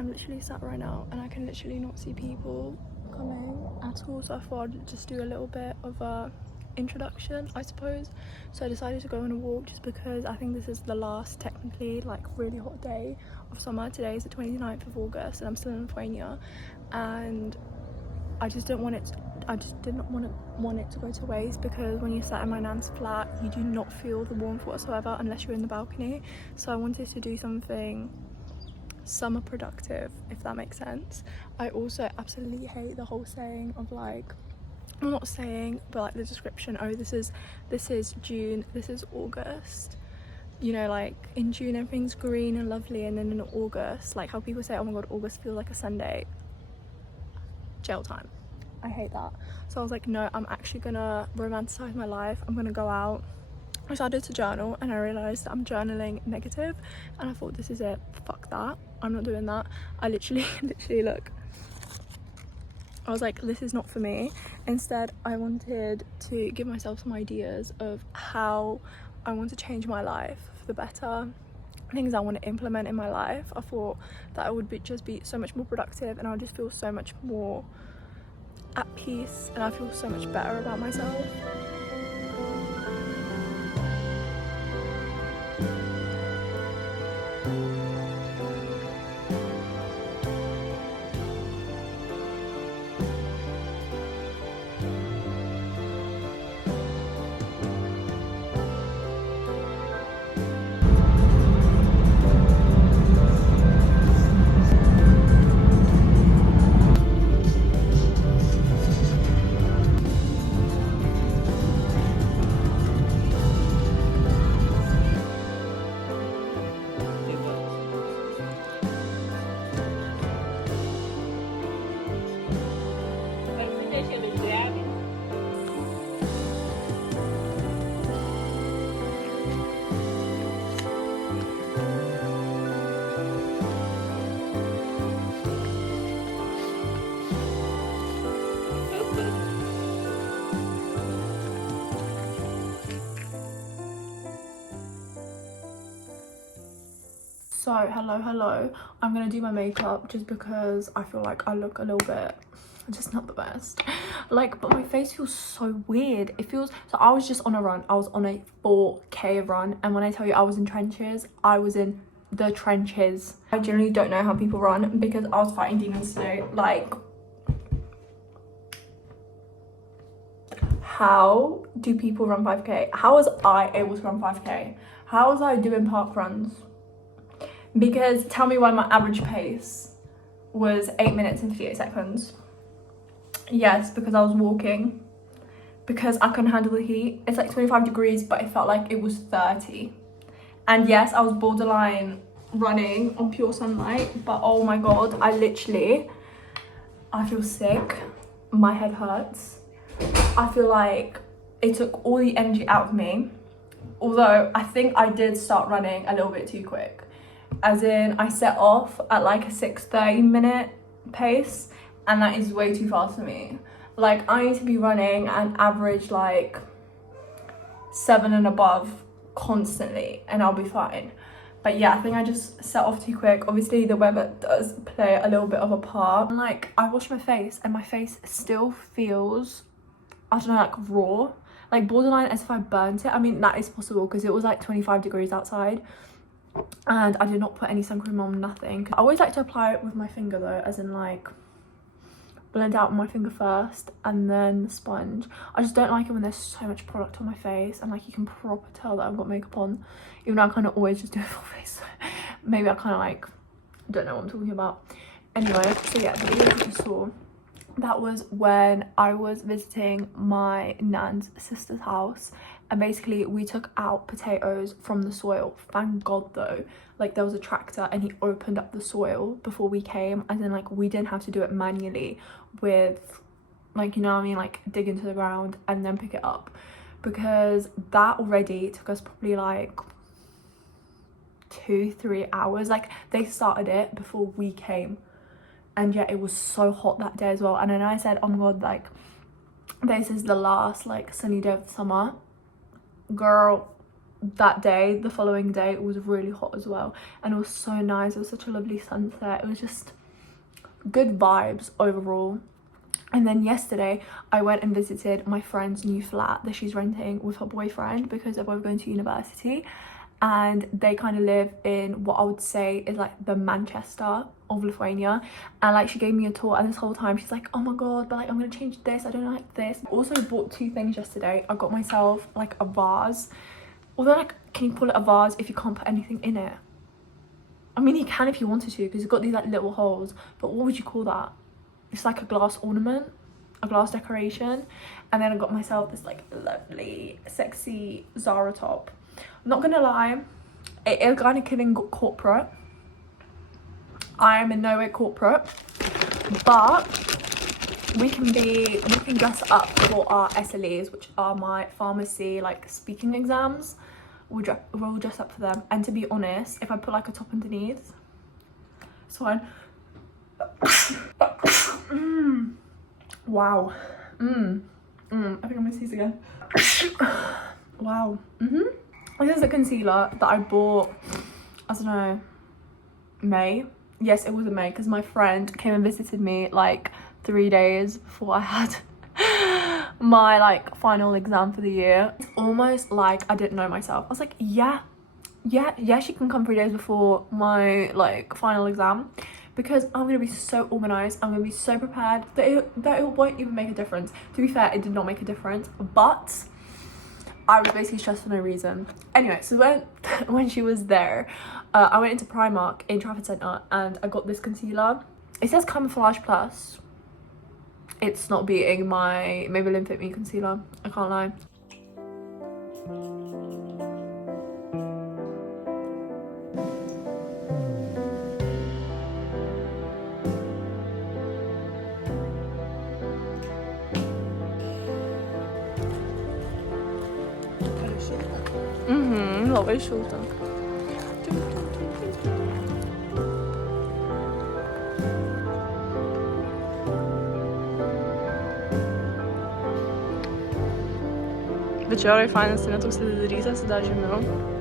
I'm literally sat right now and I can literally not see people coming at all, so I thought I'd just do a little bit of a introduction, I suppose. So I decided to go on a walk just because I think this is the last technically like really hot day of summer. Today is the 29th of August and I'm still in Lithuania, and I just didn't want it to go to waste, because when you're sat in my nan's flat you do not feel the warmth whatsoever unless you're in the balcony. So I wanted to do something summer productive, if that makes sense. I also absolutely hate the whole saying of like, well, not saying, but like the description, oh this is June, this is August, you know, like in June everything's green and lovely, and then in August, like how people say, oh my god, August feels like a Sunday. Jail time. I hate that. So I was like, no, I'm actually gonna romanticize my life. I'm gonna go out. I started to journal and I realized that I'm journaling negative, and I thought, this is it, fuck that, I'm not doing that. I literally look, I was like, this is not for me. Instead I wanted to give myself some ideas of how I want to change my life for the better, things I want to implement in my life. I thought that I would just be so much more productive, and I would just feel so much more at peace, and I feel so much better about myself. So hello, I'm gonna do my makeup just because I feel like I look a little bit just not the best, like, but my face feels so weird. It feels, so I was just on a run, I was on a 4k run, and when I tell you I was in trenches, I was in the trenches. I generally don't know how people run because I was fighting demons today. Like, how do people run 5k? How was I able to run 5k? How was I doing park runs? Because tell me why my average pace was 8 minutes and 58 seconds. Yes, because I was walking, because I couldn't handle the heat. It's like 25 degrees, but it felt like it was 30. And yes, I was borderline running on pure sunlight, but oh my god, I feel sick. My head hurts. I feel like it took all the energy out of me. Although I think I did start running a little bit too quick. As in, I set off at like a 6:30 minute pace, and that is way too fast for me. Like, I need to be running an average like 7 and above constantly, and I'll be fine. But yeah, I think I just set off too quick. Obviously the weather does play a little bit of a part. And like, I washed my face and my face still feels, I don't know, like raw, like borderline as if I burnt it. I mean, that is possible because it was like 25 degrees outside. And I did not put any sun cream on, nothing. I always like to apply it with my finger though, as in like blend out my finger first and then the sponge. I just don't like it when there's so much product on my face and like you can proper tell that I've got makeup on, even though I kind of always just do a full face. So maybe I kind of like don't know what I'm talking about. Anyway, so yeah, the video that you saw, that was when I was visiting my nan's sister's house, and basically we took out potatoes from the soil. Thank god though, like there was a tractor and he opened up the soil before we came, and then like we didn't have to do it manually with, like, you know what I mean, like dig into the ground and then pick it up, because that already took us probably like 2-3 hours. Like, they started it before we came, and yet it was so hot that day as well. And then I said, oh my god, like this is the last like sunny day of the summer. Girl, that day, the following day, it was really hot as well, and it was so nice. It was such a lovely sunset. It was just good vibes overall. And then yesterday I went and visited my friend's new flat that she's renting with her boyfriend, because they're both going to university, and they kind of live in what I would say is like the Manchester of Lithuania. And like she gave me a tour, and this whole time she's like, oh my god, but like I'm gonna change this, I don't like this. Also bought 2 things yesterday. I got myself like a vase, although like, can you call it a vase if you can't put anything in it? I mean, you can if you wanted to, because it's got these like little holes, but what would you call that? It's like a glass ornament, a glass decoration. And then I got myself this like lovely sexy Zara top. I'm not gonna lie, it is kind of killing corporate. I am in no way corporate, but we can dress up for our SLEs, which are my pharmacy like speaking exams. We'll dress up for them. And to be honest, if I put like a top underneath, it's fine. Wow. I think I'm gonna sneeze again. Wow. This is a concealer that I bought, I don't know, May. Yes, it was in May, because my friend came and visited me like 3 days before I had my like final exam for the year. It's almost like I didn't know myself. I was like, yeah, she can come 3 days before my like final exam, because I'm gonna be so organized, I'm gonna be so prepared that it won't even make a difference. To be fair, it did not make a difference, but I was basically stressed for no reason. Anyway, so when she was there, I went into Primark in Trafford Centre, and I got this concealer. It says Camouflage Plus. It's not beating my Maybelline Fit Me concealer, I can't lie. Låter shorta. Večer je fajn, da se ne to se deriza, sedaj že imel.